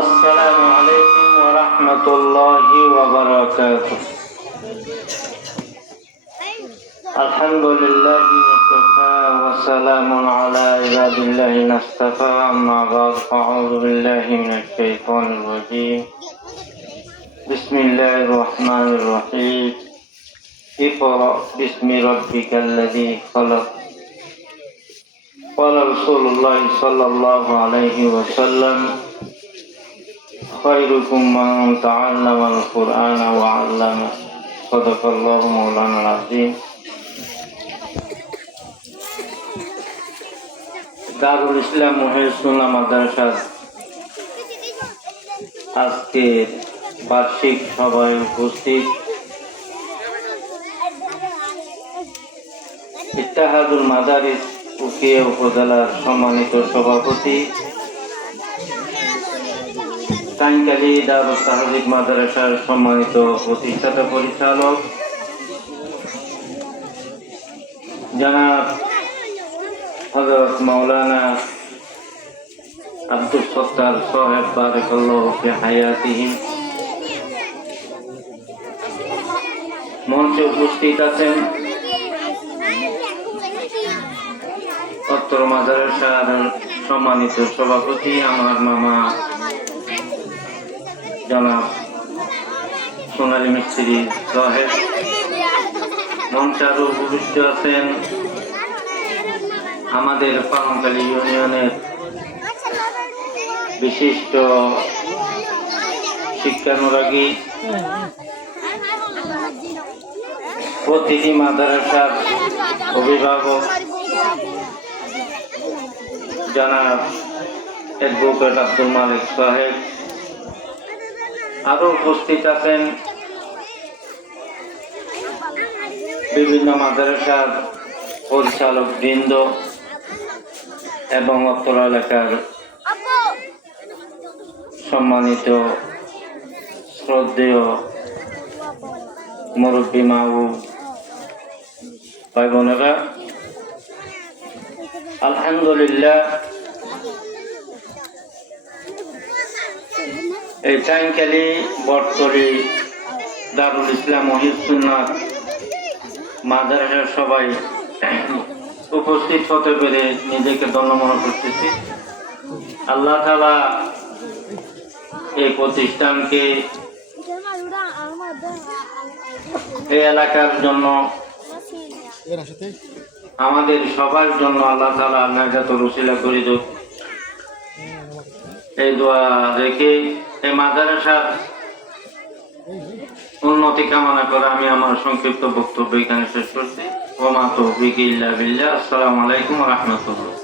السلام عليكم ورحمة الله وبركاته. الحمد لله وكفى وسلام على عباد الله اصطفى. أما بعد فأعوذ بالله من الشيطان الرجيم. بسم الله الرحمن الرحيم. اقرأ باسم ربك الذي خلق. قال رسول الله صلى الله عليه وسلم خيركم من تعلم القرآن وعلمه. صدق الله مولانا العظيم. দারুল ইসলাম মুহিউদ্দিন মাদ্রাসার আজকে বার্ষিক সভায় উপস্থিত ইত্তেহাদুল মাদারিস উখিয়া উপজেলার সম্মানিত সভাপতি, টাঙ্গাইল দারুল তাহজিব মাদ্রাসার সম্মানিত প্রতিষ্ঠাতা পরিচালক জনাব হযরত মাওলানা আব্দুল সত্তার সাহেব বারাকাল্লাহু ফি হায়াতিহি, মঞ্চে উপস্থিত আছেন উত্তর মাদ্রাসার সম্মানিত সভাপতি আমার মামা জনাব সোনালী মিস্ত্রি সাহেব, মঞ্চে আরো উপস্থিত আছেন আমাদের পালনকালী ইউনিয়নের বিশিষ্ট শিক্ষানুরাগী, প্রতিটি মাদ্রাসার অভিভাবক জনাব অ্যাডভোকেট আব্দুল মালিক সাহেব, আরো উপস্থিত আছেন বিভিন্ন মাদ্রাসার পরিচালক বৃন্দ এবং অত্র এলাকার সম্মানিত শ্রদ্ধেয় মুরব্বী মা ও ভাই বোনেরা, আলহামদুলিল্লাহ এই টাঙ্গাইল বটতলী দারুল ইসলাম মুহিউদ্দিন মাদ্রাসার সবাই উপস্থিত হতে পেরে নিজেকে ধন্য মনে করতেছি। আল্লাহ তাআলা এই প্রতিষ্ঠানকে এই এলাকার জন্য, আমাদের সবার জন্য আল্লাহ তাআলা নাজাতের উসিলা করে দেন, এই দোয়া রেখে এই মাদ্রাসার উন্নতি কামনা করে আমি আমার সংক্ষিপ্ত বক্তব্য এখানে শেষ করছি। ওয়া মা তৌফিক ইল্লা বিল্লাহ। আসসালামু আলাইকুম ওয়া রাহমাতুল্লাহ।